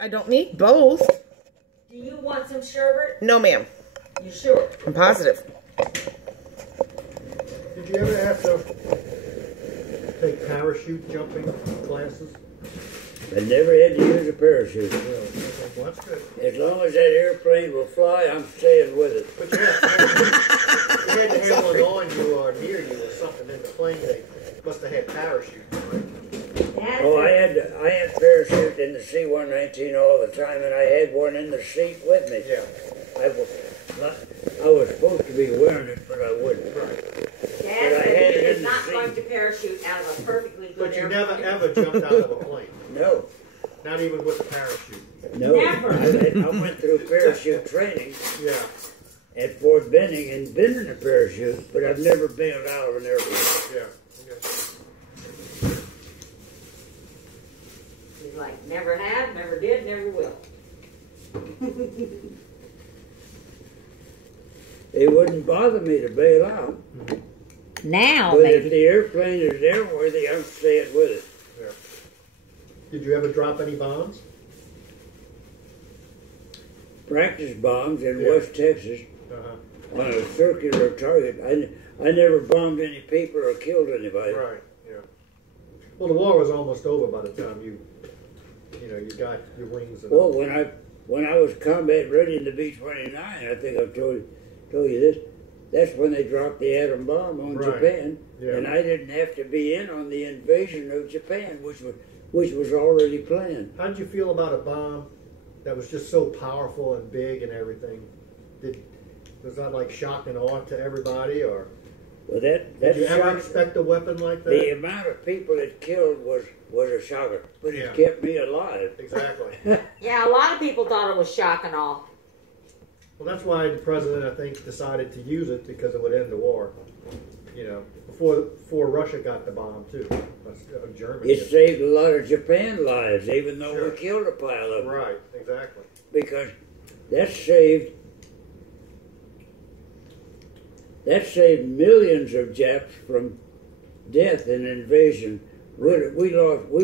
I don't need both. Do you want some sherbet? No, ma'am. You sure? I'm positive. Did you ever have to take parachute jumping classes? I never had to use a parachute. Well, that's good. As long as that airplane will fly, I'm staying with it. But you had to have one on you or near you or something in the plane. They must have had parachute, right? Oh, I had parachute in the C-119 all the time, and I had one in the seat with me. Yeah. I was supposed to be wearing it, but I wouldn't. Dad said he is not going to parachute out of a perfectly good But you airplane. never ever jumped out of a plane? No. Not even with a parachute? No. Never. I went through parachute training Yeah. at Fort Benning and been in a parachute, but I've never bailed out of an airplane. Yeah. Okay. He's like, never have, never did, never will. It wouldn't bother me to bail out. Now, But maybe. if the airplane is airworthy, I'm staying with it. Yeah. Did you ever drop any bombs? Practice bombs in Yeah. West Texas Uh-huh. on a circular target. I never bombed any people or killed anybody. Right. Yeah. Well, the war was almost over by the time you got your wings. And Well, when I was combat ready in the B-29, I think I've told you this. That's when they dropped the atom bomb on Right. Japan, Yeah. and I didn't have to be in on the invasion of Japan, which was already planned. how did you feel about a bomb that was just so powerful and big and everything? Was that like shock and awe to everybody, or Well, did that you ever shocked. expect a weapon like that? The amount of people it killed was a shocker, but Yeah. it kept me alive. Exactly. Yeah, a lot of people thought it was shock and awe. Well, that's why the president, I think, decided to use it because it would end the war. Before Russia got the bomb too. Germany. It saved a lot of Japan lives, even though Sure. we killed a pile of them. Right. Exactly. Because that saved millions of Japs from death and invasion. We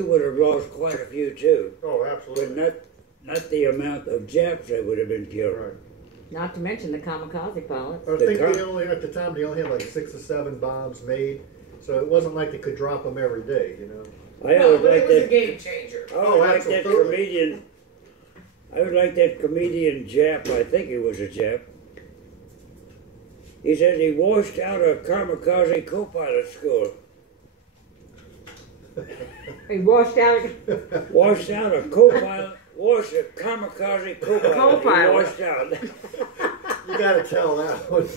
would have lost quite a few too, Oh, but absolutely. not the amount of Japs that would have been killed. Right. Not to mention the kamikaze pilots. I think at the time they only had like 6 or 7 bombs made, so it wasn't like they could drop them every day. I always but liked it was a that. game changer. I always liked that absolutely. comedian. I would like that comedian Jap. I think he was a Jap. He said he washed out of kamikaze co-pilot school. He washed out. Washed out a co-pilot. Washed a kamikaze co-pilot. Co-pilot. He washed out. You got to tell that one.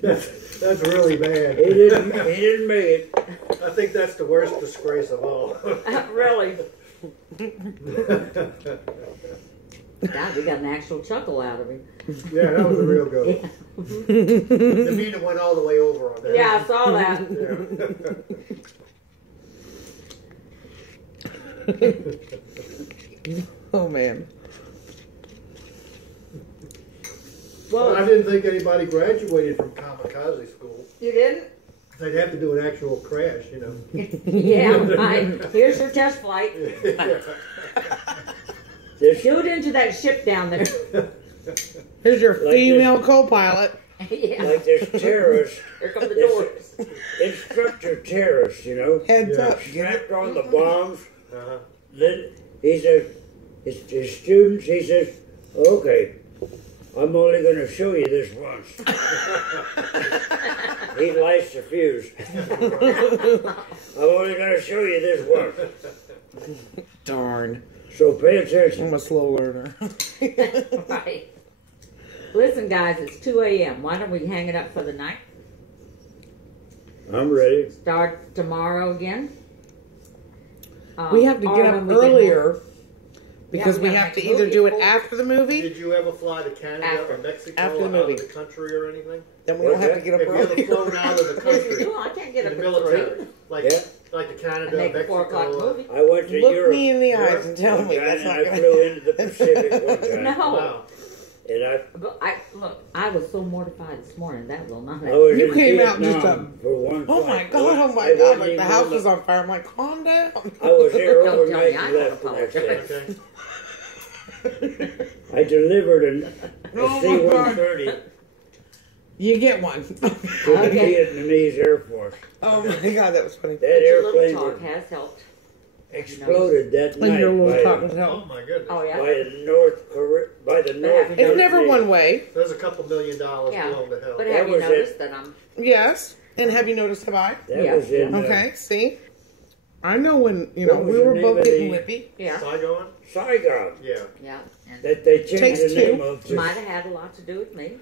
that's really bad. He didn't make it. I think that's the worst disgrace of all. Really. God, we got an actual chuckle out of him. Yeah, that was a real good one. The meter went all the way over on that. Yeah, I saw that. Oh, man. Well, I didn't think anybody graduated from kamikaze school. You didn't? They'd have to do an actual crash, Yeah, right. Here's your test flight. Shoot into that ship down there. Here's your Like female co-pilot. Yeah. Like there's terrorists. Here come the doors. Instructor terrorists, Heads Yeah. up. strapped on the bombs. Uh-huh. Then he says, his students, he says, okay, I'm only going to show you this once. He lights the fuse. I'm only going to show you this once. Darn. So pay attention. I'm a slow learner. Right. Listen, guys, it's 2 a.m. Why don't we hang it up for the night? I'm ready. Start tomorrow again. We have to or get up when we get home. earlier because Yeah, we we have gotta to make a either movie. do it after the movie, Did you ever fly to Canada After. or Mexico After the or out movie. of the country or anything? then we don't have to get up Have you ever earlier. flown out of the Yes, country? you do. I can't get In up the at military? 3 Like Yeah. to Canada, and make a Mexico. 4 o'clock movie. I went to Look Europe. me in the eyes Europe. and tell me one time, that's and not I going flew into the Pacific one time. No. Wow. And But I was so mortified this morning. That will not I happen. was You in came out Vietnam just for one Oh my flight. god, oh my I god, wasn't like the even house on was on fire. I'm like, calm down. I was there Don't tell overnight me, I and left the next apologize. day. Okay. I delivered a Oh my C-130 You get one. to the Vietnamese Air Force. Oh my god, that was funny. That Your little airplane talk was has helped. exploded that Like night your little by, talk was Oh help. my goodness. Oh yeah. by the North Korea, by the North. It's It's never Vietnamese. one way. There's a couple $1 million Yeah. blown to hell. But That have you was noticed that I'm? Yes. And have you noticed have I? That Yeah. was in Okay, see? I know when, you know, What was we the were name both of getting the- lippy. Yeah. Saigon? Saigon. Yeah. Yeah. And That they changed Takes the name two. of to, might have had a lot to do with me.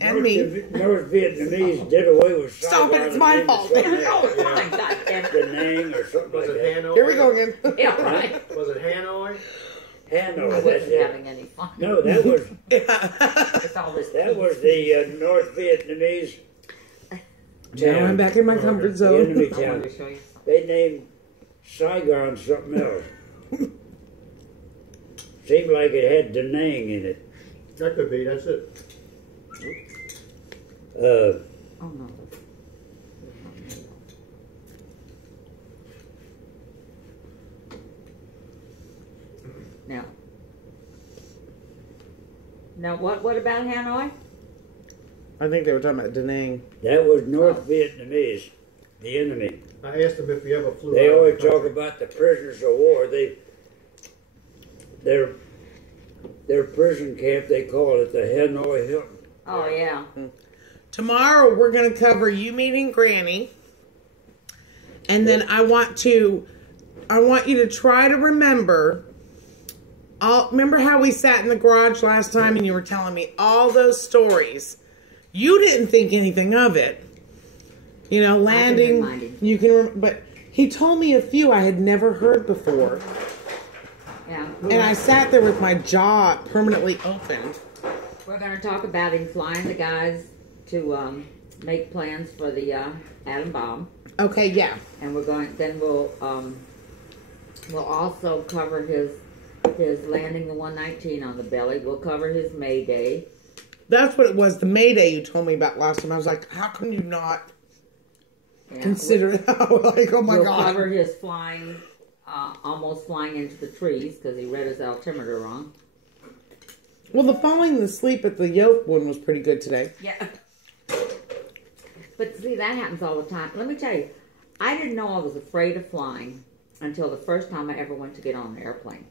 And North, me. North Vietnamese did away with Saigon. Stop it, it's and my named it fault. something else. Oh my God! Damn it. The name or something Was like it that. Hanoi? Here we go again. Yeah, right. Was it Hanoi? I Hanoi. That's wasn't it. having any fun. No, that was It's all this. that was the North Vietnamese Now I'm town. back in my comfort The zone. enemy I town. wanted to show you something. They named Saigon something else. Seemed like it had Da Nang in it. That could be. That's it. Oh no. Now what about Hanoi? I think they were talking about Da Nang. That was North Vietnamese, the enemy. I asked him if he ever flew They out of always the talk country. about the prisoners of war. Their prison camp, they call it the Hanoi Hilton. Oh yeah. Tomorrow we're going to cover you meeting Granny. And then I want you to try to remember remember how we sat in the garage last time and you were telling me all those stories. You didn't think anything of it. You know, landing. remind him. You can, but he told me a few I had never heard before. Yeah. And I sat there with my jaw permanently opened. We're going to talk about him flying the guys to make plans for the atom bomb, Okay, yeah. and we'll also cover his landing the 119 on the belly. We'll cover his May Day. That's what it was, the Mayday you told me about last time. I was like, how can you not Yeah. consider that? Like, oh my we'll God. cover his flying, almost flying into the trees because he read his altimeter wrong. Well, the falling asleep at the yoke one was pretty good today. Yeah. But see, that happens all the time. Let me tell you, I didn't know I was afraid of flying until the first time I ever went to get on an airplane.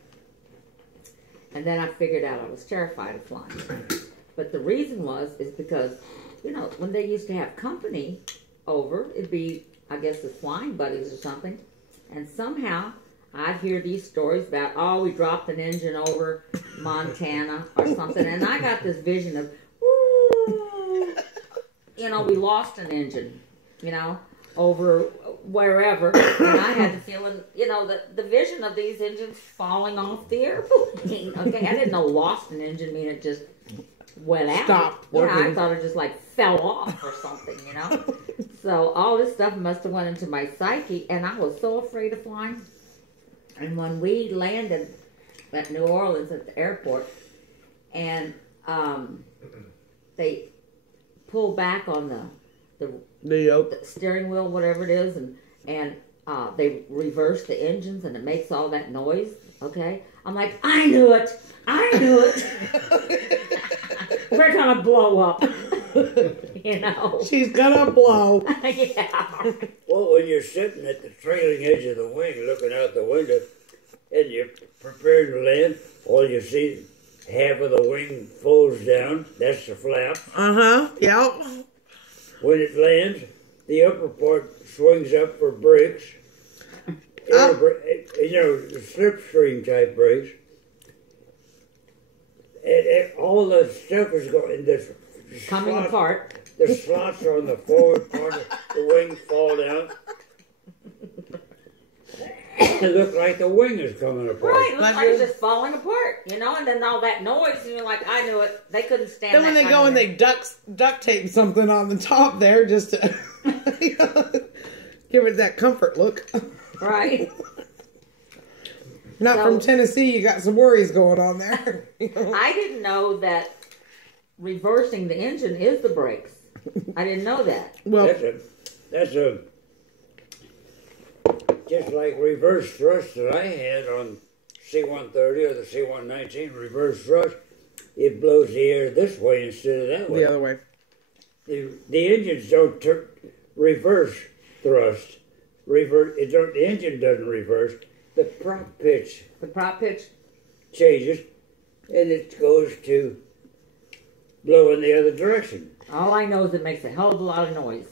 And then I figured out I was terrified of flying. But the reason is because, you know, when they used to have company over, it'd be, I guess, the flying buddies or something. And somehow I'd hear these stories about, oh, we dropped an engine over Montana or something. And I got this vision of, ooh, you know, we lost an engine, you know, over wherever. And I had the feeling, you know, the vision of these engines falling off the airplane. Okay, I didn't know lost an engine mean it just went out. Stopped Yeah, I working. thought it just like fell off or something, you know. So all this stuff must have went into my psyche, and I was so afraid of flying. And when we landed at New Orleans at the airport, and they pulled back on The yoke. the steering wheel, whatever it is, and they reverse the engines, and it makes all that noise. Okay, I'm like, I knew it. We're gonna blow up. You know. She's gonna blow. Yeah. Well, when you're sitting at the trailing edge of the wing, looking out the window, and you're prepared to land, all you see, half of the wing folds down. That's the flap. Yep. When it lands, the upper part swings up for brakes. You know, the slipstream type brakes. And all the stuff is going. Coming apart. The slots on the forward part of the wing fall down. It looks like the wing is coming apart. Right, it looks like it's just falling apart, you know, and then all that noise, and you're like, I knew it. They couldn't stand Then that when they kind go of and they duct tape something on the top there just to give it that comfort look. Right. Not So- from Tennessee, you got some worries going on there. You know? I didn't know that reversing the engine is the brakes. I didn't know that. Well, That's a just like reverse thrust that I had on C-130 or the C-119 reverse thrust. It blows the air this way instead of that way. the other way. The engines don't reverse thrust. The engine doesn't reverse. The prop pitch The prop pitch. changes, and it goes to blow in the other direction. All I know is it makes a hell of a lot of noise.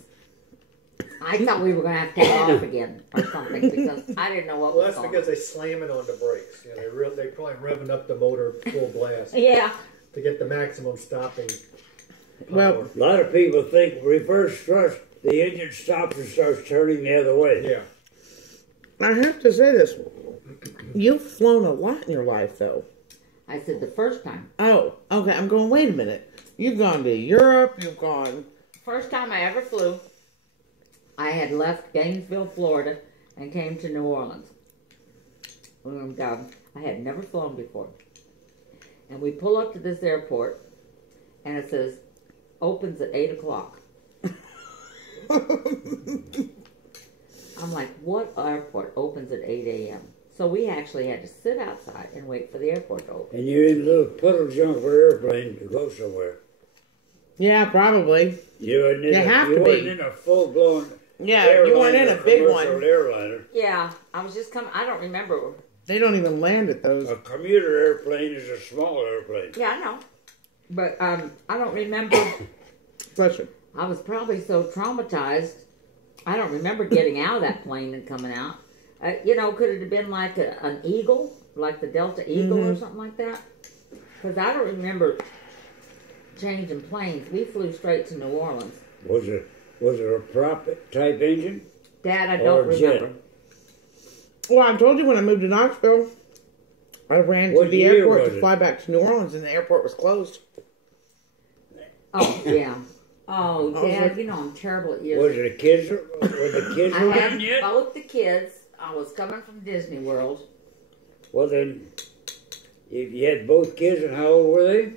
I thought we were going to have to take off again or something because I didn't know what Well, was that's going because on. they slam it on the brakes. You know, they probably revving up the motor full blast Yeah. to get the maximum stopping power. Well, A lot of people think reverse thrust, the engine stops and starts turning the other way. Yeah. I have to say this. You've flown a lot in your life, though. I said the first time. Oh, okay. I'm going, wait a minute. You've gone to Europe. You've gone... First time I ever flew, I had left Gainesville, Florida, and came to New Orleans. And, I had never flown before. And we pull up to this airport, and it says, opens at 8 o'clock. I'm like, what airport opens at 8 a.m.? So we actually had to sit outside and wait for the airport to open. And you're in a little puddle jumper airplane to go somewhere. Yeah, probably. You weren't in, You have to weren't be. in a full-blown Yeah, airliner, you weren't in a big commercial one. airliner. Yeah, I was just coming. I don't remember. They don't even land at those. A commuter airplane is a small airplane. Yeah, I know. But I don't remember. Bless you. I was probably so traumatized. I don't remember getting out of that plane and coming out. You know, could it have been like an Eagle, like the Delta Eagle or something like that? Because I don't remember changing planes. We flew straight to New Orleans. Was it a prop type engine? Dad, I Or don't jet? remember. Well, I told you when I moved to Knoxville, I ran to What the year airport was to it? fly back to New Orleans, and the airport was closed. Oh, yeah. Oh, was Dad, like- you know I'm terrible at Was years. it a kids? Were the kids I around had yet? both the kids. I was coming from Disney World. Well then, if you had both kids, and how old were they?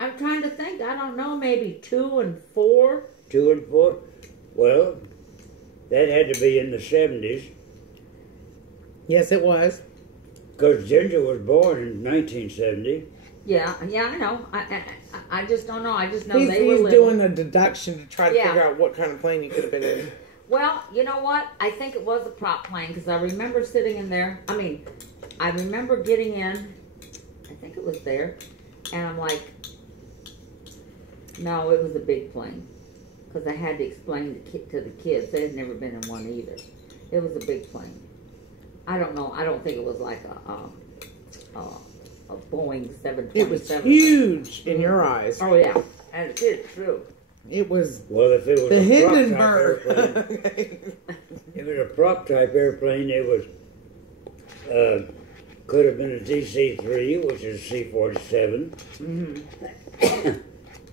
I'm trying to think. I don't know, maybe 2 and 4. 2 and 4. Well, that had to be in the 70s, Yes, it was. because Ginger was born in 1970. Yeah, I know. I just don't know. I just know He's they were little. doing a deduction to try to Yeah. figure out what kind of plane he could have been in. Well, you know what? I think it was a prop plane because I remember sitting in there. I mean, I remember getting in. I think it was there, and I'm like, no, it was a big plane because I had to explain to the kids. They had never been in one either. It was a big plane. I don't know. I don't think it was like a Boeing 727. It was huge in your eyes. Oh yeah, and it's true. It was Well, if it was the a prop type Hindenburg. airplane, if it was a prop type airplane, it was could have been a DC-3, which is a C-47.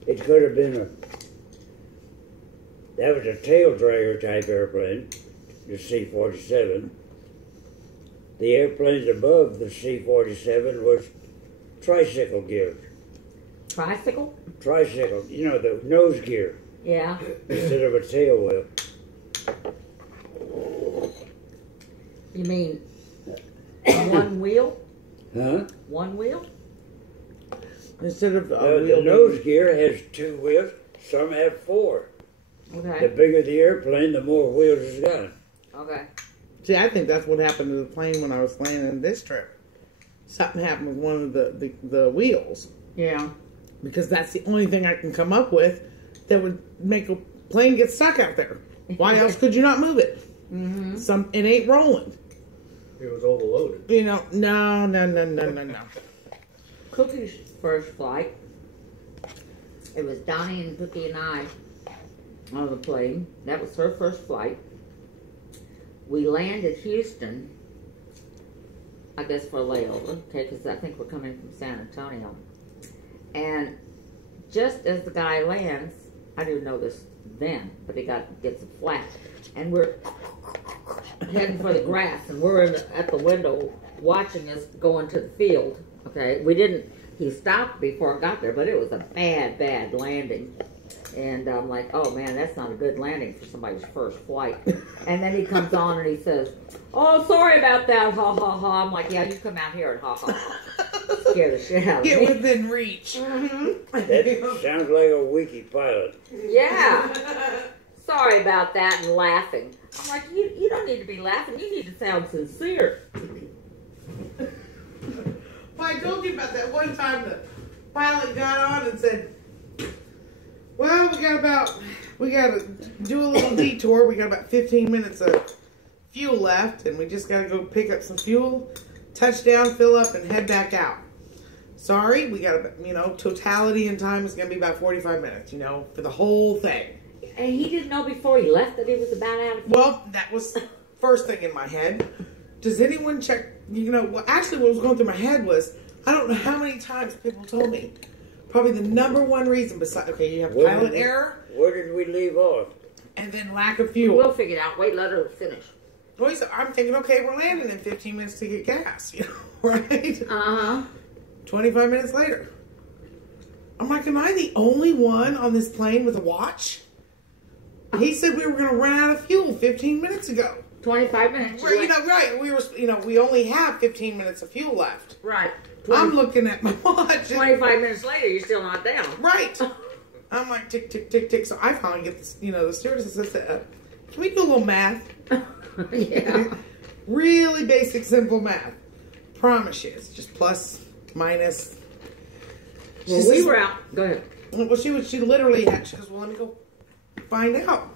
It could have been that was a tail dragger type airplane, the C-47. The airplanes above the C-47 was tricycle gear. Tricycle? Tricycle, you know, the nose gear Yeah. instead of a tail wheel. You mean one wheel? Huh? One wheel? Instead of The nose gear has 2 wheels. Some have 4. The Okay. bigger the airplane, the more wheels it's got. Okay. See, I think that's what happened to the plane when I was landing this trip. Something happened with one of the wheels. Yeah. Because that's the only thing I can come up with that would make a plane get stuck out there. Why else could you not move it? Mm-hmm. It ain't rolling. It was overloaded. You know, no. Cookie's first flight. It was Donnie and Cookie and I on the plane. That was her first flight. We landed Houston, I guess for a layover, okay, because I think we're coming from San Antonio. And just as the guy lands, I didn't know this then, but he gets a flat, and we're heading for the grass, and we're at the window watching us go into the field. Okay, we didn't. he stopped before I got there, but it was a bad landing. And I'm like, oh man, that's not a good landing for somebody's first flight. And then he comes on and he says, oh, sorry about that, ha ha ha. I'm like, yeah, you come out here and ha ha ha. Scare the shit out of me. Get within reach. That sounds like a wiki pilot. Yeah. Sorry about that, and laughing. I'm like, you don't need to be laughing. You need to sound sincere. Well, I told you about that one time the pilot got on and said, well, we got to do a little detour. We got about 15 minutes of fuel left, and we just got to go pick up some fuel, touchdown, fill up, and head back out. Sorry, we got to, totality in time is going to be about 45 minutes, for the whole thing. And he didn't know before he left that he was about out of fuel? Well, that was first thing in my head. Does anyone check, actually what was going through my head was, I don't know how many times people told me, probably the number one reason besides, okay, you have pilot error. Where did we leave off? And then lack of fuel. We'll figure it out. Wait, let her finish. Well, so I'm thinking, okay, we're landing in 15 minutes to get gas, right? Uh-huh. 25 minutes later. I'm like, am I the only one on this plane with a watch? He said we were going to run out of fuel 15 minutes ago. 25 minutes. Right, right. We were, we only have 15 minutes of fuel left. Right. I'm looking at my watch. 25 minutes later, you're still not down. Right. I'm like, tick, tick, tick, tick. So I finally get this, the stewardess says, can we do a little math? Yeah. Really basic, simple math. Promise you. It's just plus, minus. Well, we were out. Go ahead. Well, she literally had, she goes, well, let me go find out.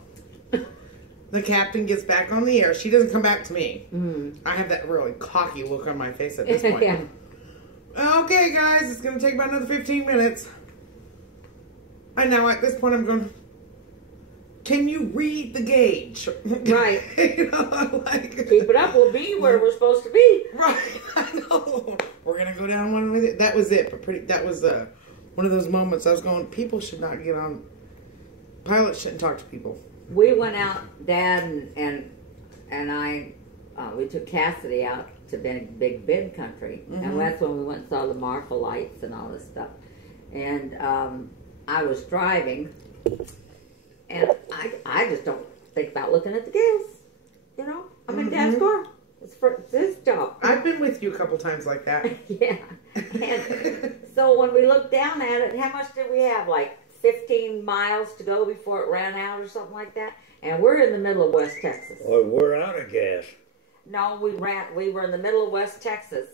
The captain gets back on the air. She doesn't come back to me. Mm-hmm. I have that really cocky look on my face at this point. Yeah. Okay, guys, it's going to take about another 15 minutes. And now at this point, I'm going, can you read the gauge? Right. Like, keep it up. We'll be where we're supposed to be. Right. I know. We're going to go down one with it. That was it. But that was one of those moments I was going, people should not get on, pilots shouldn't talk to people. We went out, Dad and I, we took Cassidy out to Big Bend country. Mm-hmm. And that's when we went and saw the Marfa lights and all this stuff. And I was driving, and I just don't think about looking at the gas. I'm in Dad's car. It's his job. I've been with you a couple times like that. Yeah. And so when we looked down at it, how much did we have? Like 15 miles to go before it ran out or something like that. And we're in the middle of West Texas. Or we're out of gas. No, we were in the middle of West Texas,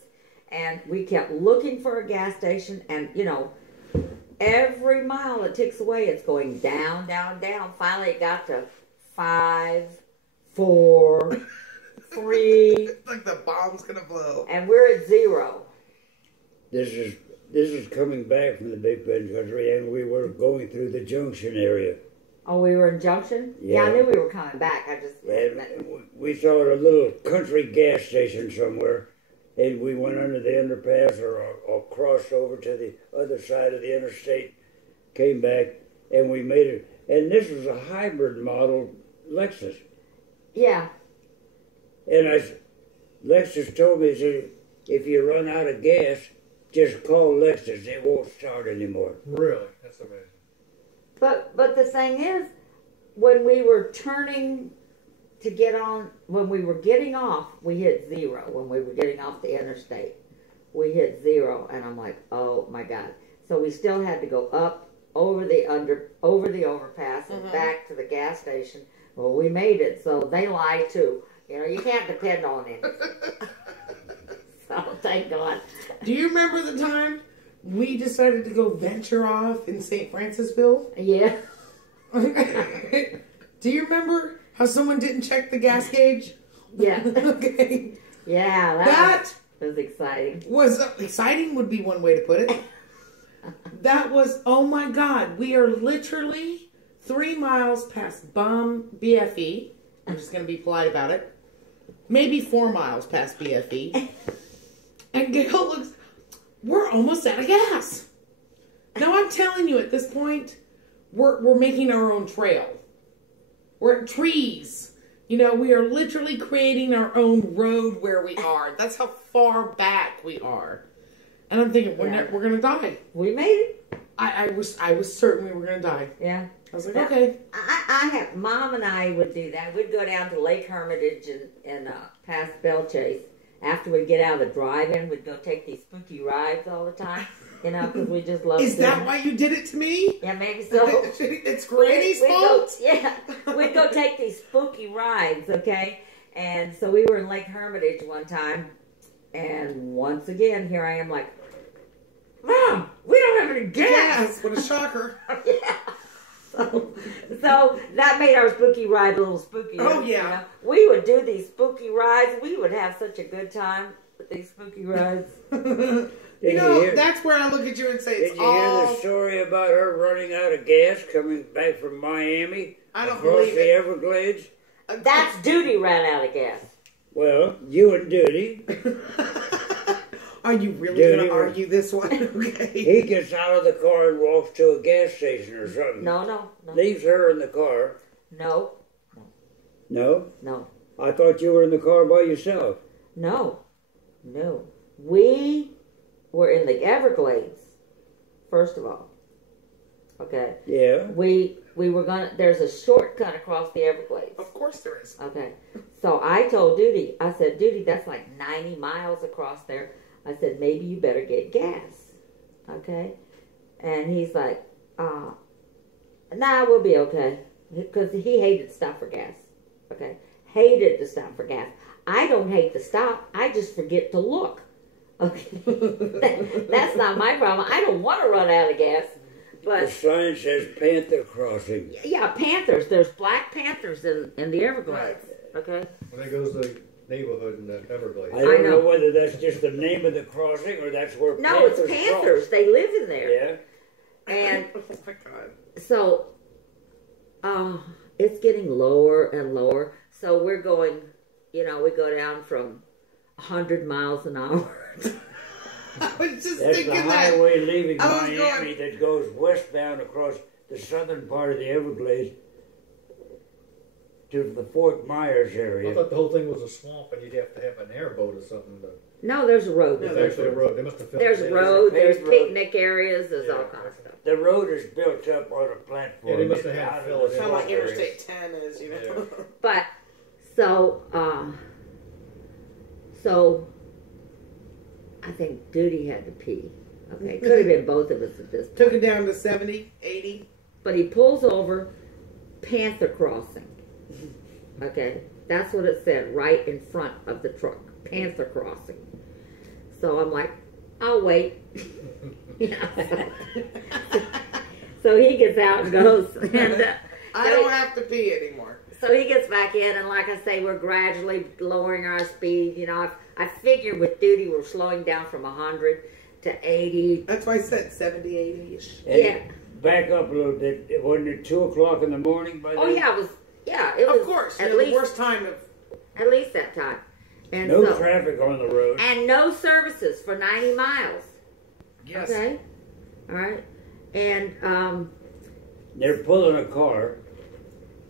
and we kept looking for a gas station, and every mile it ticks away, it's going down, down, down. Finally it got to 5, 4, 3. It's like the bomb's gonna blow. And we're at 0. This is coming back from the Big Bend country, and we were going through the Junction area. Oh, we were in Junction? Yeah, I knew we were coming back. We saw a little country gas station somewhere, and we went under the underpass or crossed over to the other side of the interstate, came back, and we made it. And this was a hybrid model Lexus. Yeah. And Lexus told me, said, if you run out of gas, just call Lexus. It won't start anymore. Really? That's amazing. But the thing is, when we were turning to get on, when we were getting off, we hit 0. When we were getting off the interstate, we hit 0, and I'm like, oh my God. So we still had to go up over the overpass and back to the gas station. Well, we made it, so they lie too. You can't depend on it. So thank God. Do you remember the time we decided to go venture off in St. Francisville? Yeah. Do you remember how someone didn't check the gas gauge? Yeah. Okay. Yeah, that was exciting. Exciting would be one way to put it. That was, oh my God, we are literally 3 miles past BFE. I'm just going to be polite about it. Maybe 4 miles past BFE. And Gail looks, we're almost out of gas. Now I'm telling you, at this point, we're making our own trail. We're at trees. We are literally creating our own road where we are. That's how far back we are. And I'm thinking, Yeah. we're going to die. We made it. I was certain we were going to die. Yeah. I was like, okay. Mom and I would do that. We'd go down to Lake Hermitage and past Bell Chase. After we'd get out of the drive-in, we'd go take these spooky rides all the time. Because we just love Is that why you did it to me? Yeah, maybe so. It's Granny's fault? We'd go take these spooky rides, okay? And so we were in Lake Hermitage one time, and once again, here I am like, Mom, we don't have any gas. Yes, what a shocker. Yeah. So that made our spooky ride a little spooky. Oh, yeah. We would do these spooky rides. We would have such a good time with these spooky rides. That's where I look at you and say Did you hear the story about her running out of gas coming back from Miami? I don't across believe the it. Everglades? That's Duty ran out of gas. Well, you and Duty. Are you really going to argue this one? Okay. He gets out of the car and walks to a gas station or something. No. Leaves her in the car. No. No? No. I thought you were in the car by yourself. No. We were in the Everglades, first of all. Okay. Yeah. We were there's a shortcut across the Everglades. Of course there is. Okay. So I told Duty, I said, Duty, that's like 90 miles across there. I said, maybe you better get gas. Okay. And he's like, nah, we'll be okay. Because he hated to stop for gas. Okay. Hated to stop for gas. I don't hate to stop. I just forget to look. Okay. That's not my problem. I don't want to run out of gas. But the sign says Panther Crossing. Yeah, panthers. There's black panthers in the Everglades. Okay. When it goes to the neighborhood in the Everglades. I don't know whether that's just the name of the crossing or that's where Panthers it's panthers. Cross. They live in there. Yeah. And oh my God. So it's getting lower and lower. So we're going, we go down from 100 miles an hour. I was just That's thinking the that. highway leaving Miami that goes westbound across the southern part of the Everglades to the Fort Myers area. I thought the whole thing was a swamp and you'd have to have an airboat or something. No, there's a road. There's actually a road. They must have filled There's it a road. There's road. picnic areas. There's all kinds of stuff. The road is built up on a platform. Yeah, they must have had to fill it in. Kind of like Interstate 10 is, Yeah. But so I think Duty had to pee. Okay, could have been both of us at this point. Took it down to 70, 80. But he pulls over, Panther Crossing. Okay, that's what it said right in front of the truck, Panther Crossing. So I'm like, I'll wait. So he gets out and goes. And, I don't have to pee anymore. So he gets back in, and like I say, we're gradually lowering our speed. I figure with Duty, we're slowing down from 100 to 80. That's why I said 70, 80-ish. Yeah. Back up a little bit. Wasn't it 2 o'clock in the morning by then? Oh yeah, it was. Yeah, it was. Of course. At The least worst time of... At least that time. And no so, traffic on the road. and no services for 90 miles. Yes. Okay. All right. And They're pulling a car.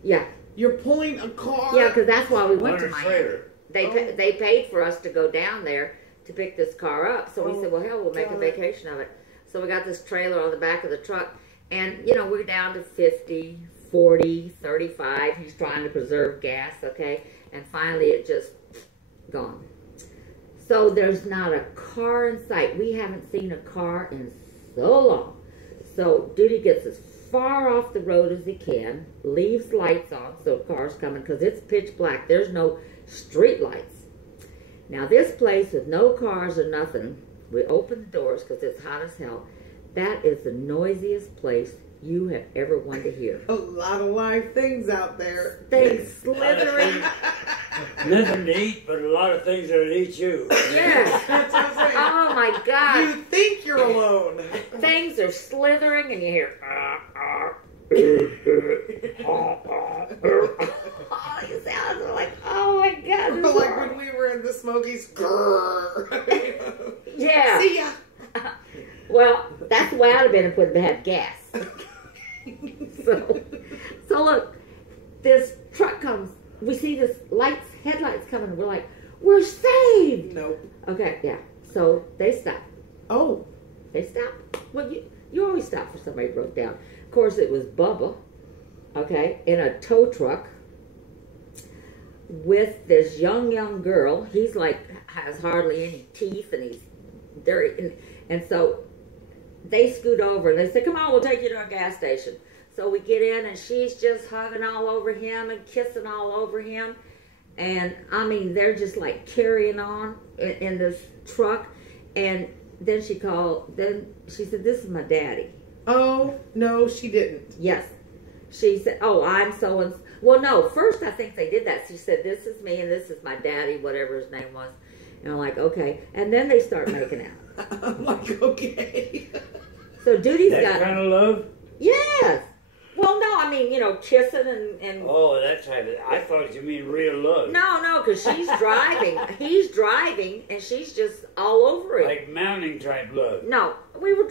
yeah. You're pulling a car? Yeah, because that's why we went on to a Miami. trailer. They paid for us to go down there to pick this car up. So we Oh, said, well, hell, we'll make a God. vacation of it. So we got this trailer on the back of the truck. And, we're down to 50, 40, 35. He's trying to preserve gas, okay? And finally it just gone. So there's not a car in sight. We haven't seen a car in so long. So Duty gets as far off the road as he can, leaves lights on so cars coming, because it's pitch black. There's no street lights. Now this place with no cars or nothing, we open the doors because it's hot as hell. That is the noisiest place you have ever wanted to hear. A lot of live things out there. Things slithering. Nothing to eat, but a lot of things that'll eat you. Yes. That's what I'm saying. Oh my God. You think you're alone. Things are slithering and you hear all these sounds are like, oh my God. this is Like horrible. when we were in the Smokies. Grrr. Yeah. See ya. Well, that's the way I'd have been if we had gas. So look, this truck comes. We see this headlights coming. We're like, we're saved. Nope. Okay, yeah. So they stop. Oh. They stopped. Well, you always stop for somebody broke down. Of course, it was Bubba, okay, in a tow truck with this young girl. He's like, has hardly any teeth, and he's dirty. And so they scoot over, and they say, come on, we'll take you to a gas station. So we get in, and she's just hugging all over him and kissing all over him. And, I mean, they're just, like, carrying on in this truck. And then she said, this is my daddy. Oh, no, she didn't. Yes. She said, oh, I'm so-and-so. Well, no, first I think they did that. She said, this is me and this is my daddy, whatever his name was. And I'm like, okay. And then they start making out. I'm like, okay. So Duty's got... That kind of love? Yes. Well, no, I mean, kissing and... Oh, that's how I thought you mean real love. No, because she's driving. He's driving, and she's just all over it. Like mounting type love. No, we were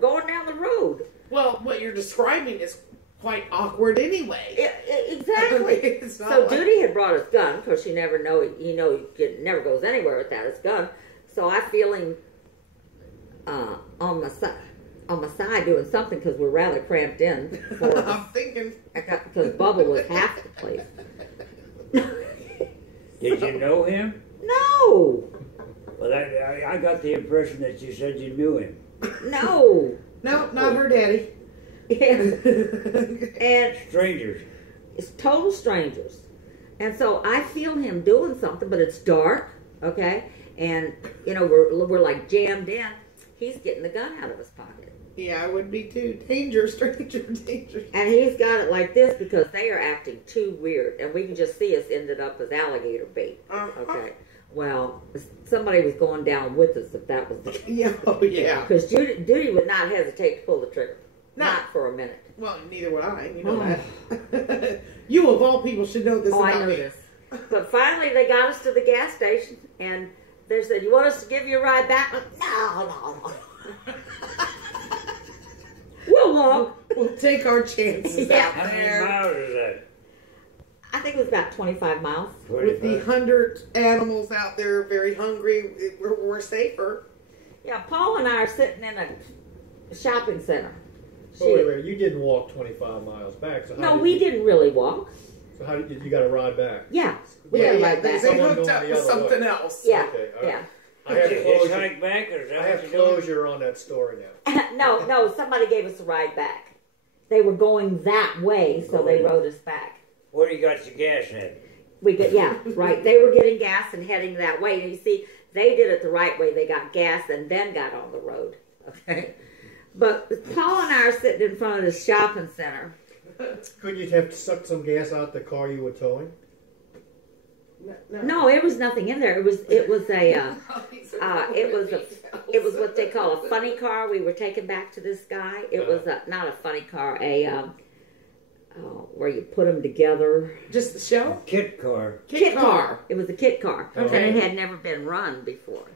going down the road. Well, what you're describing is quite awkward anyway. Exactly. So like... Duty had brought his gun, because you never know, he never goes anywhere without his gun. So I feel him on my side doing something, because we're rather cramped in. I'm thinking. Because Bubba was half the place. Did you know him? No. Well, I got the impression that you said you knew him. No. No, not her daddy. And Strangers. It's total strangers. And so I feel him doing something, but it's dark, okay? And, we're like jammed in. He's getting the gun out of his pocket. Yeah, I would be too. Danger, stranger, danger. And he's got it like this because they are acting too weird. And we can just see us ended up as alligator bait. Okay. Well, somebody was going down with us if that was the case. Yeah, oh yeah. Because Duty would not hesitate to pull the trigger. No. Not for a minute. Well, neither would I. You know that. You, of all people, should know this about I know me. this. But finally, they got us to the gas station, and they said, you want us to give you a ride back? No. We'll walk. We'll take our chances out How many there. miles is that? I think it was about 25 miles. With the 100 animals out there very hungry, we're safer. Yeah, Paul and I are sitting in a shopping center. Wait, you didn't walk 25 miles back. So No, we didn't really walk. So how did you got to ride back? Yeah, we got a ride They back. hooked up with something else. Yeah, Okay, all right. yeah. I have Hitchhike closure. back, or is that I what have you're doing? closure on that story now. No, somebody gave us a ride back. They were going that way, so they rode us back. Where you got your gas at? Right. They were getting gas and heading that way. And you see, they did it the right way. They got gas and then got on the road. Okay. But Paul and I are sitting in front of this shopping center. Couldn't you have sucked some gas out the car you were towing? No, it was nothing in there. It was what they call a funny car. We were taken back to this guy. It was not a funny car, where you put them together. Just the show? Kit car. Kit car. It was a kit car. Okay. And it had never been run before.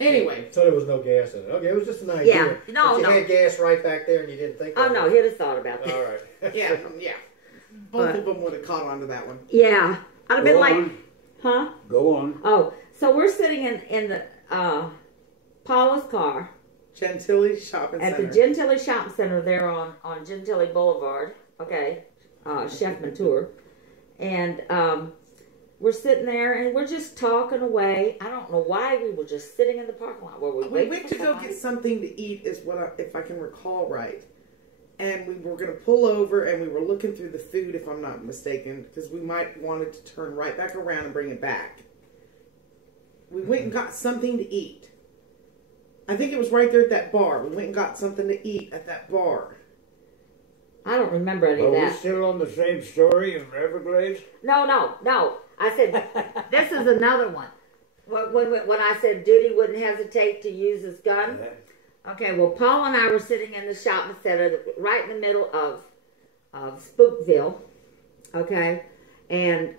Anyway. So there was no gas in it. Okay, it was just an idea. Yeah. No, but you no. had gas right back there and you didn't think Oh, of no, it. he'd have thought about that. All right. Yeah. Both of them would have caught on to that one. Yeah. I'd have been Go like, on. huh? Go on. Oh, so we're sitting in the Paula's car Gentilly Shopping at Center. the Gentilly Shopping Center there on Gentilly Boulevard. Okay. Chef Montour. And we're sitting there and we're just talking away. I don't know why we were just sitting in the parking lot. Where We went to go get something to eat, is if I can recall right. And we were going to pull over and we were looking through the food, if I'm not mistaken, because we might wanted to turn right back around and bring it back. We went and got something to eat. I think it was right there at that bar. We went and got something to eat at that bar. I don't remember any of Are we that. still on the same story of Everglades? No. I said, this is another one. When I said Duty wouldn't hesitate to use his gun. Okay, well, Paul and I were sitting in the shopping center right in the middle of Spookville. Okay, and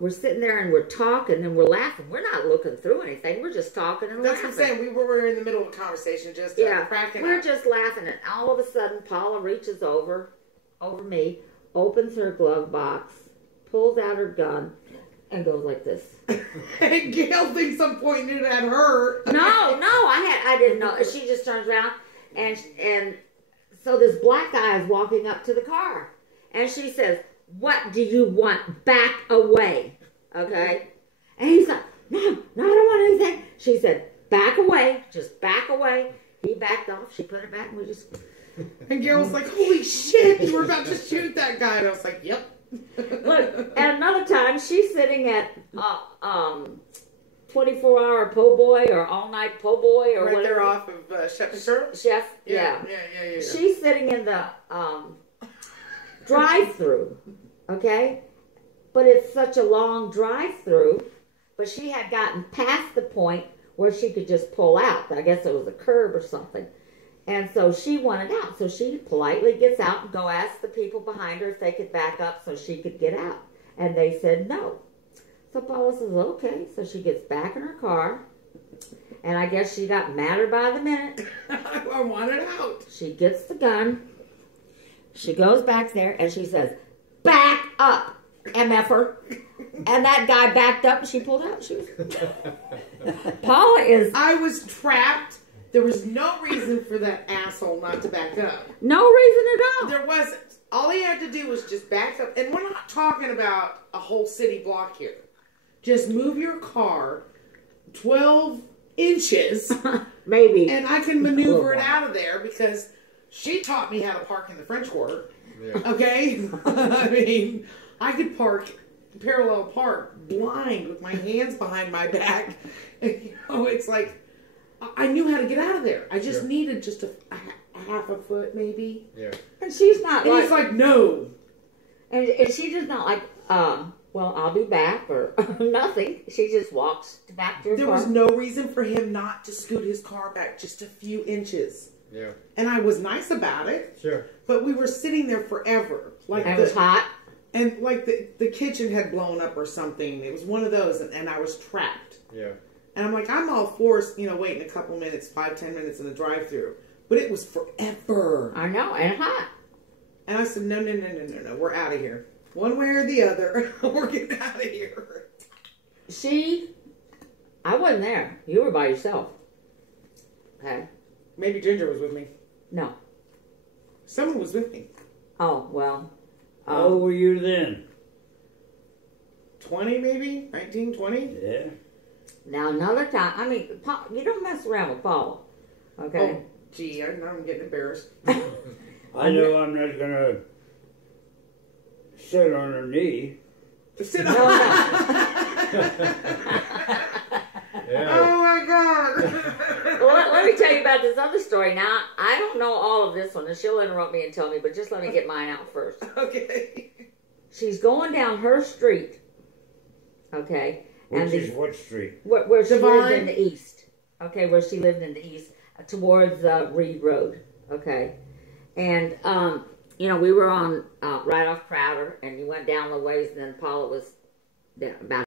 we're sitting there and we're talking and we're laughing. We're not looking through anything. We're just talking and That's laughing. what I'm saying. We were in the middle of a conversation, just cracking we're up. just laughing, and all of a sudden, Paula reaches over me, opens her glove box, pulls out her gun, and goes like this. And Gail thinks I'm pointing it at her. No, I didn't know. She just turns around, and so this black guy is walking up to the car, and she says, "What do you want? Back away." Okay? And he's like, no, I don't want anything. She said, back away, just back away. He backed off. She put it back, and we just... And Gail was like, holy shit, you were about to shoot that guy. And I was like, yep. Look, and another time, she's sitting at 24-hour po' boy or all-night po' boy or right whatever. there off of Chef and Sir? Chef, Yeah. She's sitting in the drive-through, okay? But it's such a long drive-through, but she had gotten past the point where she could just pull out. I guess it was a curb or something. And so she wanted out. So she politely gets out and go ask the people behind her if they could back up so she could get out. And they said no. So Paula says, okay. So she gets back in her car. And I guess she got madder by the minute. I wanted out. She gets the gun. She goes back there and she says, back up, MFer. And that guy backed up and she pulled out. She was... Paula is... I was trapped. There was no reason for that asshole not to back up. No reason at all. There wasn't. All he had to do was just back up. And we're not talking about a whole city block here. Just move your car 12 inches. Maybe. And I can maneuver it out of there because she taught me how to park in the French Quarter. Yeah. Okay? I mean, I could parallel park blind with my hands behind my back. And, it's like, I knew how to get out of there. I just needed just a half a foot, maybe. Yeah. And she's not and he's like, no. And she's just not like, well, I'll be back or nothing. She just walks back to her car. There was no reason for him not to scoot his car back just a few inches. Yeah. And I was nice about it. Sure. But we were sitting there forever. Like it was hot. And like the kitchen had blown up or something. It was one of those, and I was trapped. Yeah. And I'm like, I'm all for, waiting a couple minutes, 5-10 minutes in the drive-thru. But it was forever. I know, and hot. And I said, no, we're out of here. One way or the other, we're getting out of here. I wasn't there. You were by yourself. Okay. Maybe Ginger was with me. No. Someone was with me. Oh, well. How old were you then? 20 maybe? 19, 20? Yeah. Now, another time, I mean, you don't mess around with Paula, okay? Oh, gee, I'm getting embarrassed. I know I'm not going to sit on her knee. Sit on No. Yeah. Oh, my God. Well, let me tell you about this other story. Now, I don't know all of this one, and she'll interrupt me and tell me, but just let me get mine out first. Okay. She's going down her street, okay? Which is what street? Where she Divine. lived in the east. Okay, where she lived in the east, towards Reed Road. Okay. And, we were on right off Crowder, and you went down the ways, and then Paula was about